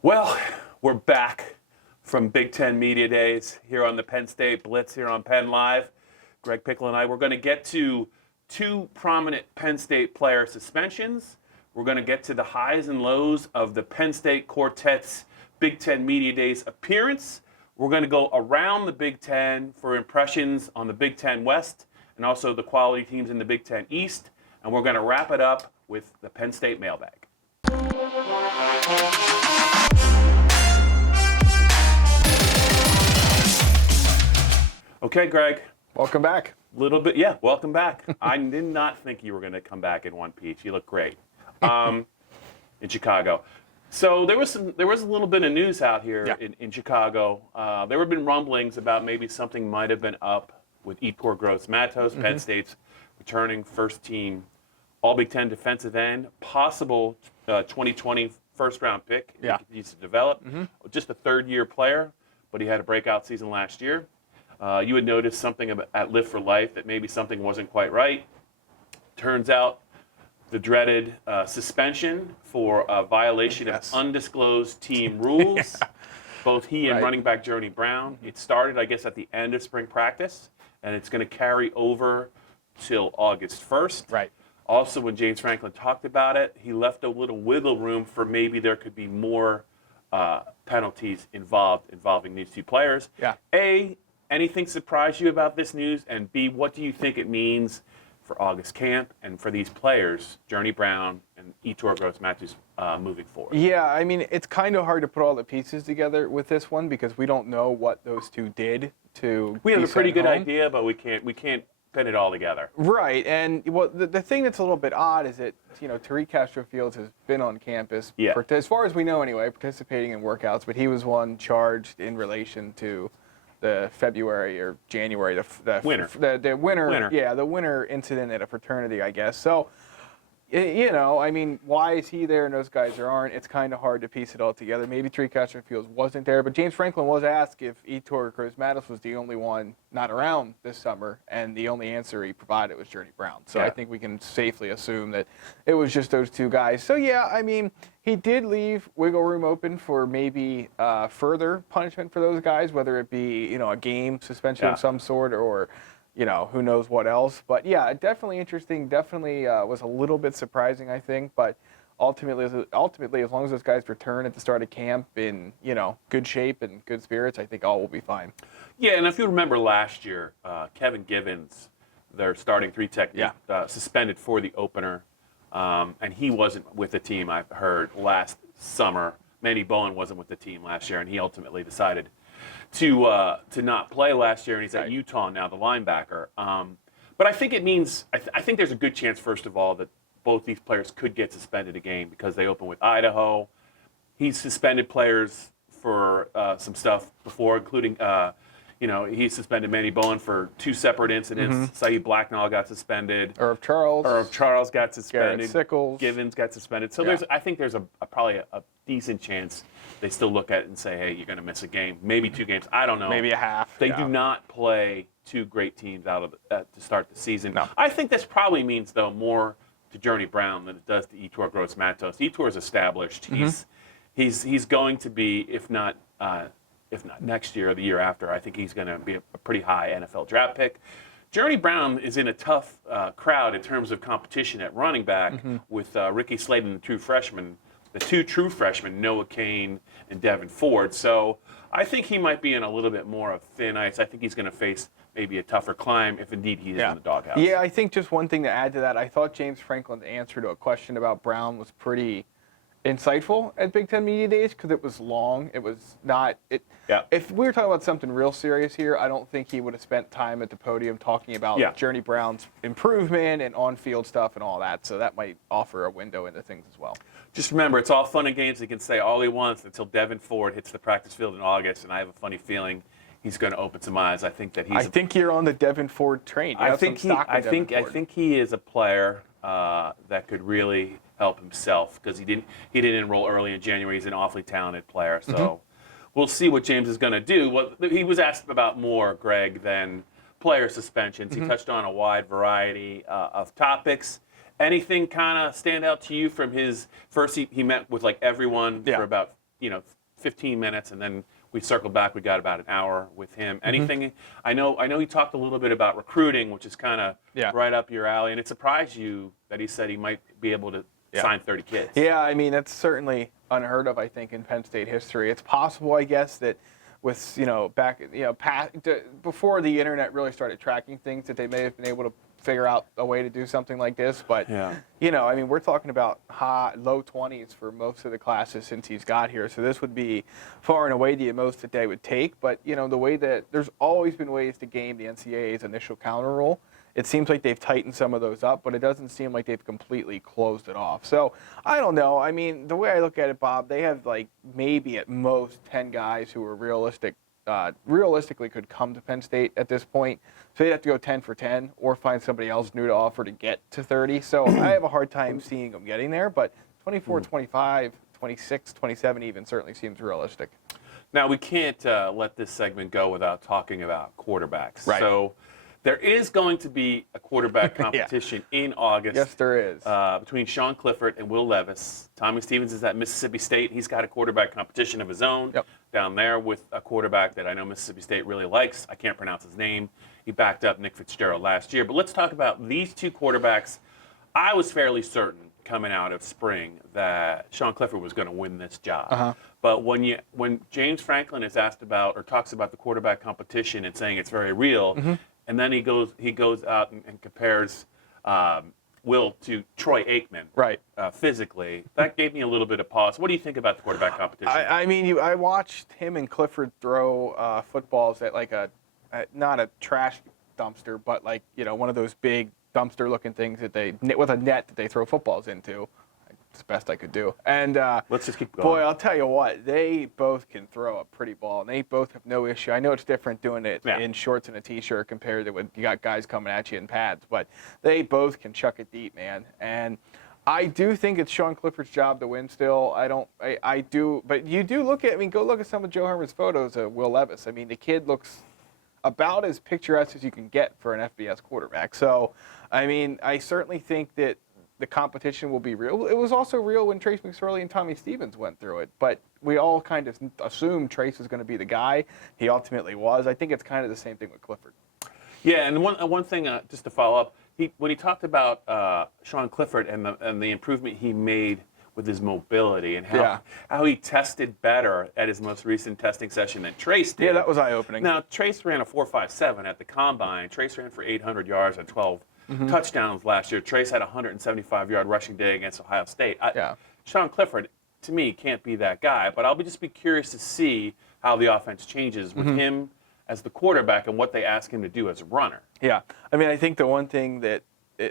Well, we're back from Big Ten Media Days here on the Penn State Blitz here on PennLive. Greg Pickel and I, we're going to get to two prominent Penn State player suspensions. We're going to get to the highs and lows of the Penn State Quartet's Big Ten Media Days appearance. We're going to go around the Big Ten for impressions on the Big Ten West and also the quality teams in the Big Ten East. And we're going to wrap it up with the Penn State mailbag. Okay, Greg. Welcome back. Welcome back. I did not think you were going to come back in one piece. You look great in Chicago. So there was a little bit of news out here in Chicago. There have been rumblings about maybe something might have been up with Yetur Gross-Matos, Penn State's returning first-team All-Big Ten defensive end, possible 2020 first-round pick. He continues to develop. Just a third-year player, but he had a breakout season last year. You would notice something at Live for Life that maybe something wasn't quite right. Turns out the dreaded suspension for a violation of undisclosed team rules. Both he and running back Journey Brown. It started, I guess, at the end of spring practice, and it's going to carry over till August 1st. Right. Also, when James Franklin talked about it, he left a little wiggle room for maybe there could be more penalties involving these two players. Yeah. A, anything surprise you about this news? And B, what do you think it means for August camp and for these players, Journey Brown and Yetur Gross-Matos, moving forward? Yeah, I mean, it's kind of hard to put all the pieces together with this one because we don't know what those two did to. We have a pretty good home. idea, but we can't pin it all together. Right, and the thing that's a little bit odd is that Tariq Castro-Fields has been on campus, as far as we know anyway, participating in workouts, but he was one charged in relation to the February or January, the winter incident at a fraternity, I guess. So, I mean, why is he there and those guys aren't? It's kind of hard to piece it all together. Maybe Tariq Castro-Fields wasn't there, but James Franklin was asked if Yetur Gross-Matos was the only one not around this summer, and the only answer he provided was Journey Brown. So I think we can safely assume that it was just those two guys. So yeah, I mean, he did leave wiggle room open for maybe further punishment for those guys, whether it be a game suspension of some sort or who knows what else. But yeah, definitely interesting. Definitely was a little bit surprising, I think. But ultimately, as long as those guys return at the start of camp in good shape and good spirits, I think all will be fine. Yeah, and if you remember last year, Kevin Givens, their starting three technique, suspended for the opener, and he wasn't with the team. I've heard last summer. Manny Bowen wasn't with the team last year, and he ultimately decided to not play last year, and he's at Utah now, the linebacker. But I think it means I think there's a good chance, first of all, that both these players could get suspended again because they open with Idaho. He's suspended players for some stuff before, including he suspended Manny Bowen for two separate incidents. Saeed Blacknall got suspended. Irv Charles got suspended. Garrett Sickles. Givens got suspended. So I think there's probably a decent chance they still look at it and say, hey, you're going to miss a game, maybe two games. I don't know. Maybe a half. They do not play two great teams out of to start the season. No. I think this probably means, though, more to Journey Brown than it does to Yetur Gross-Matos. Yetur is established. He's going to be, if not next year or the year after, I think he's going to be a pretty high NFL draft pick. Journey Brown is in a tough crowd in terms of competition at running back with Ricky Slayton, the two true freshmen, Noah Cain and Devin Ford. So I think he might be in a little bit more of thin ice. I think he's going to face maybe a tougher climb if indeed he is in the doghouse. Yeah, I think just one thing to add to that, I thought James Franklin's answer to a question about Brown was pretty insightful at Big Ten Media Days because it was long. It was not. If we were talking about something real serious here, I don't think he would have spent time at the podium talking about Journey Brown's improvement and on-field stuff and all that. So that might offer a window into things as well. Just remember, it's all fun and games. He can say all he wants until Devin Ford hits the practice field in August, and I have a funny feeling he's going to open some eyes. I think that I think you're on the Devin Ford train. I think he is a player that could really help himself because he didn't enroll early in January. He's an awfully talented player, so we'll see what James is going to do. Well, he was asked about more, Greg, than player suspensions. He touched on a wide variety of topics. Anything kind of stand out to you from his first? He met with like everyone for about 15 minutes, and then we circled back. We got about an hour with him. Anything? I know he talked a little bit about recruiting, which is kind of right up your alley, and it surprised you that he said he might be able to sign 30 kids. Yeah, I mean, that's certainly unheard of, I think, in Penn State history. It's possible, I guess, that with, before the internet really started tracking things, that they may have been able to figure out a way to do something like this. But, I mean, we're talking about low 20s for most of the classes since he's got here. So this would be far and away the most that they would take. But, the way that there's always been ways to game the NCAA's initial counter rule. It seems like they've tightened some of those up, but it doesn't seem like they've completely closed it off. So I don't know. I mean, the way I look at it, Bob, they have like maybe at most 10 guys who are realistically could come to Penn State at this point. So they'd have to go 10 for 10 or find somebody else new to offer to get to 30. So I have a hard time seeing them getting there, but 24, 25, 26, 27 even certainly seems realistic. Now, we can't let this segment go without talking about quarterbacks. Right. So there is going to be a quarterback competition in August. Yes, there is. Between Sean Clifford and Will Levis. Tommy Stevens is at Mississippi State. He's got a quarterback competition of his own down there with a quarterback that I know Mississippi State really likes. I can't pronounce his name. He backed up Nick Fitzgerald last year. But let's talk about these two quarterbacks. I was fairly certain coming out of spring that Sean Clifford was going to win this job. But when James Franklin is asked about or talks about the quarterback competition and saying it's very real, and then he goes out and compares Will to Troy Aikman physically. That gave me a little bit of pause. What do you think about the quarterback competition? I mean, I watched him and Clifford throw footballs at like not a trash dumpster, but like, one of those big dumpster-looking things with a net that they throw footballs into. It's the best I could do. And let's just keep going. Boy, I'll tell you what, they both can throw a pretty ball, and they both have no issue. I know it's different doing it in shorts and a T-shirt compared to when you got guys coming at you in pads, but they both can chuck it deep, man. And I do think it's Sean Clifford's job to win still. I do, but you do go look at some of Joe Herman's photos of Will Levis. I mean, the kid looks about as picturesque as you can get for an FBS quarterback. So, I mean, I certainly think that the competition will be real. It was also real when Trace McSorley and Tommy Stevens went through it, but we all kind of assumed Trace was going to be the guy. He ultimately was. I think it's kind of the same thing with Clifford. Yeah, and one thing, just to follow up, when he talked about Sean Clifford and the improvement he made with his mobility and how he tested better at his most recent testing session than Trace did. Yeah, that was eye-opening. Now, Trace ran a 4.57 at the Combine. Trace ran for 800 yards and 12 touchdowns last year. Trace had a 175-yard rushing day against Ohio State. Sean Clifford, to me, can't be that guy, but I'll just be curious to see how the offense changes with him as the quarterback and what they ask him to do as a runner. Yeah. I mean, I think the one thing that,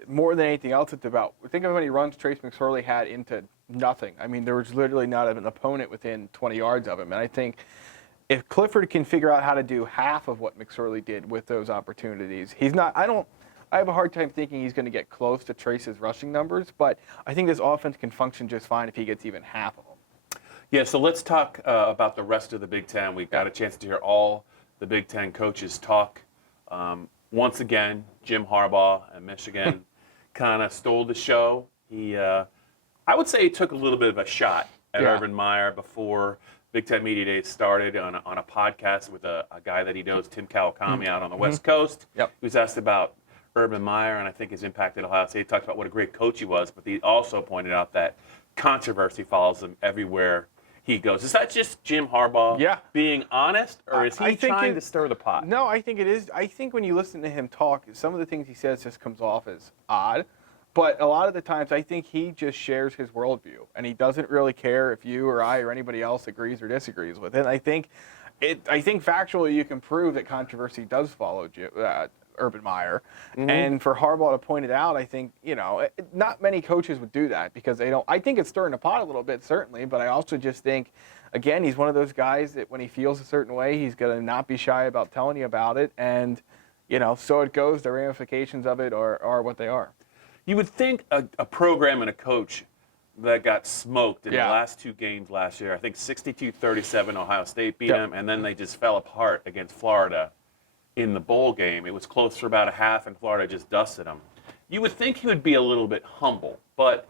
more than anything else, it's about, think of how many runs Trace McSorley had into nothing. I mean, there was literally not an opponent within 20 yards of him. And I think if Clifford can figure out how to do half of what McSorley did with those opportunities, I have a hard time thinking he's going to get close to Trace's rushing numbers, but I think this offense can function just fine if he gets even half of them. Yeah, so let's talk about the rest of the Big Ten. We've got a chance to hear all the Big Ten coaches talk. Once again, Jim Harbaugh at Michigan kind of stole the show. I would say he took a little bit of a shot at Urban Meyer before Big Ten Media Days started on a podcast with a guy that he knows, Tim Kawakami, out on the West Coast. He was asked about Urban Meyer and I think his impact at Ohio State. He talked about what a great coach he was, but he also pointed out that controversy follows him everywhere he goes. Is that just Jim Harbaugh being honest, or is he trying to stir the pot? No, I think it is. I think when you listen to him talk, some of the things he says just comes off as odd. But a lot of the times, I think he just shares his worldview, and he doesn't really care if you or I or anybody else agrees or disagrees with it. I think factually you can prove that controversy does follow Urban Meyer. And for Harbaugh to point it out, I think, not many coaches would do that because they don't. I think it's stirring the pot a little bit, certainly, but I also just think, again, he's one of those guys that when he feels a certain way, he's going to not be shy about telling you about it. And, so it goes. The ramifications of it are what they are. You would think a program and a coach that got smoked in the last two games last year, I think 62-37 Ohio State beat them, and then they just fell apart against Florida in the bowl game. It was close for about a half, and Florida just dusted them. You would think he would be a little bit humble, but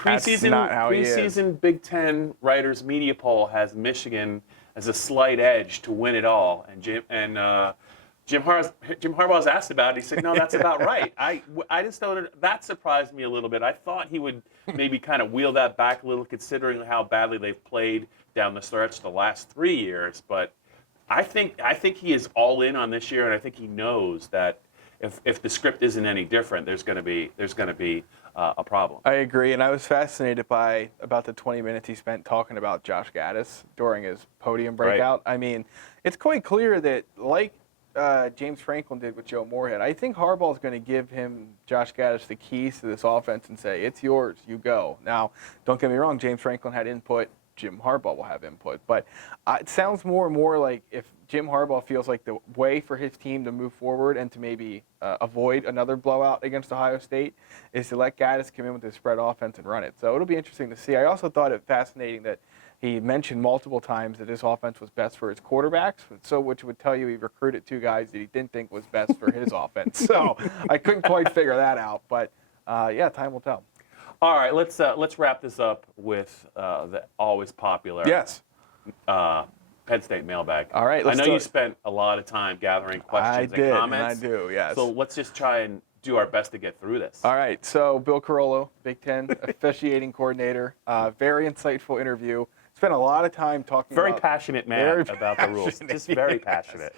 Preseason Big Ten writers media poll has Michigan as a slight edge to win it all, and Jim Harbaugh's asked about it. He said, "No, that's about right." I just don't. That surprised me a little bit. I thought he would maybe kind of wheel that back a little, considering how badly they've played down the stretch the last 3 years. But I think he is all in on this year, and I think he knows that if the script isn't any different, there's going to be a problem. I agree, and I was fascinated by about the 20 minutes he spent talking about Josh Gaddis during his podium breakout. Right. I mean, it's quite clear that, like James Franklin did with Joe Moorhead, I think Harbaugh is going to give him, Josh Gaddis, the keys to this offense and say, it's yours, you go. Now, don't get me wrong, James Franklin had input. Jim Harbaugh will have input. But it sounds more and more like if Jim Harbaugh feels like the way for his team to move forward and to maybe avoid another blowout against Ohio State is to let Gaddis come in with his spread offense and run it. So it'll be interesting to see. I also thought it fascinating that he mentioned multiple times that his offense was best for his quarterbacks, so which would tell you he recruited 2 guys that he didn't think was best for his offense. So I couldn't quite figure that out. But, yeah, time will tell. All right, let's wrap this up with the always popular Penn State mailbag. All right, I know you spent a lot of time gathering questions and comments. I do, yes. So let's just try and do our best to get through this. All right, so Bill Carollo, Big Ten officiating coordinator, very insightful interview. Spent a lot of time talking very about... passionate man about the rules. Just very passionate.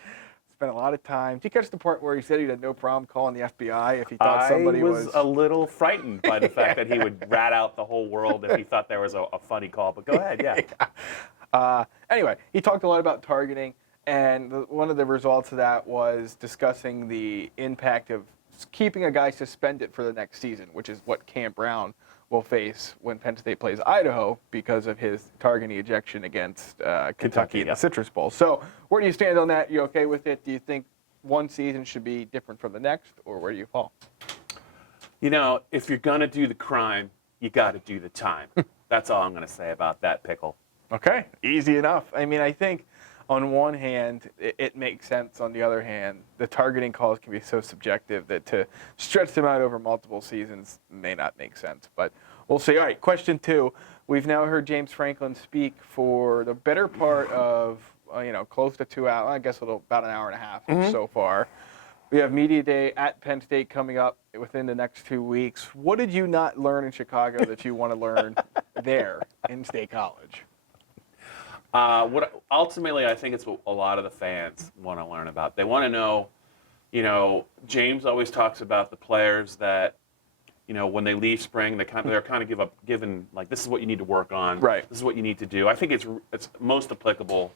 Spent a lot of time. Did you catch the part where he said he had no problem calling the FBI if he thought somebody was... I was a little frightened by the fact that he would rat out the whole world if he thought there was a funny call. But go ahead, yeah. Anyway, he talked a lot about targeting, and one of the results of that was discussing the impact of keeping a guy suspended for the next season, which is what Cam Brown will face when Penn State plays Idaho because of his targeting ejection against Kentucky in the Citrus Bowl. So where do you stand on that? You okay with it? Do you think one season should be different from the next, or where do you fall? You know, if you're going to do the crime, you got to do the time. That's all I'm going to say about that, Pickel. Okay, easy enough. I mean, I think on one hand, it makes sense. On the other hand, the targeting calls can be so subjective that to stretch them out over multiple seasons may not make sense. But we'll see. All right, question 2. We've now heard James Franklin speak for the better part of, close to 2 hours. I guess about an hour and a half so far. We have Media Day at Penn State coming up within the next 2 weeks. What did you not learn in Chicago that you want to learn there in State College? Ultimately, I think it's what a lot of the fans want to learn about. They want to know, James always talks about the players that, when they leave spring, they're kind of given like, this is what you need to work on. Right. This is what you need to do. I think it's most applicable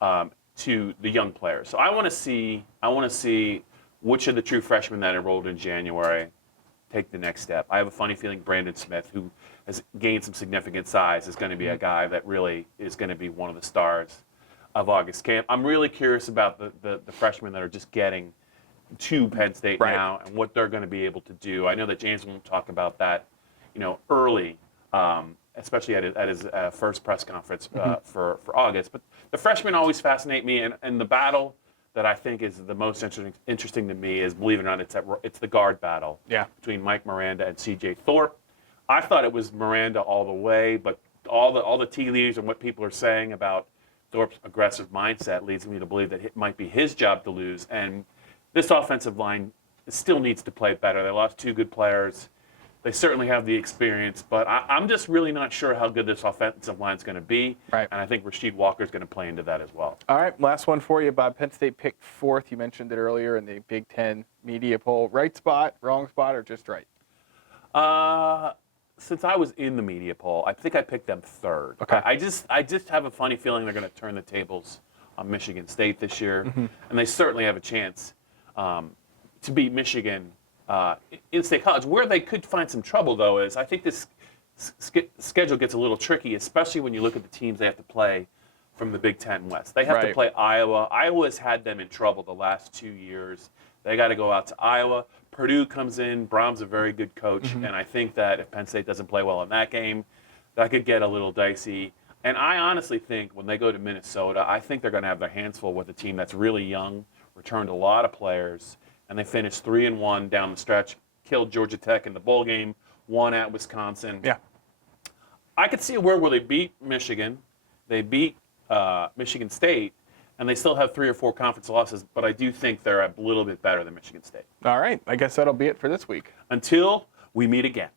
to the young players. So I want to see which of the true freshmen that enrolled in January take the next step. I have a funny feeling Brandon Smith, who has gained some significant size, is going to be a guy that really is going to be one of the stars of August camp. I'm really curious about the freshmen that are just getting to Penn State now and what they're going to be able to do. I know that James won't talk about that, early, especially at his first press conference for August. But the freshmen always fascinate me, and the battle that I think is the most interesting to me is, believe it or not, it's the guard battle between Mike Miranda and C.J. Thorpe. I thought it was Miranda all the way, but all the tea leaves and what people are saying about Thorpe's aggressive mindset leads me to believe that it might be his job to lose. And this offensive line still needs to play better. They lost 2 good players. They certainly have the experience, but I'm just really not sure how good this offensive line is going to be. Right. And I think Rasheed Walker is going to play into that as well. All right, last one for you, Bob. Penn State picked 4th. You mentioned it earlier in the Big Ten media poll. Right spot, wrong spot, or just right? Since I was in the media poll, I think I picked them 3rd. Okay. I just have a funny feeling they're going to turn the tables on Michigan State this year, and they certainly have a chance to beat Michigan in State College. Where they could find some trouble, though, is I think this schedule gets a little tricky, especially when you look at the teams they have to play from the Big Ten West. They have to play Iowa. Iowa's had them in trouble the last 2 years. They got to go out to Iowa. Purdue comes in. Brom's a very good coach, and I think that if Penn State doesn't play well in that game, that could get a little dicey. And I honestly think when they go to Minnesota, I think they're going to have their hands full with a team that's really young, returned a lot of players, and they finished 3-1 down the stretch, killed Georgia Tech in the bowl game, won at Wisconsin. Yeah. I could see a world where they beat Michigan, they beat Michigan State, and they still have 3 or 4 conference losses, but I do think they're a little bit better than Michigan State. All right. I guess that'll be it for this week. Until we meet again.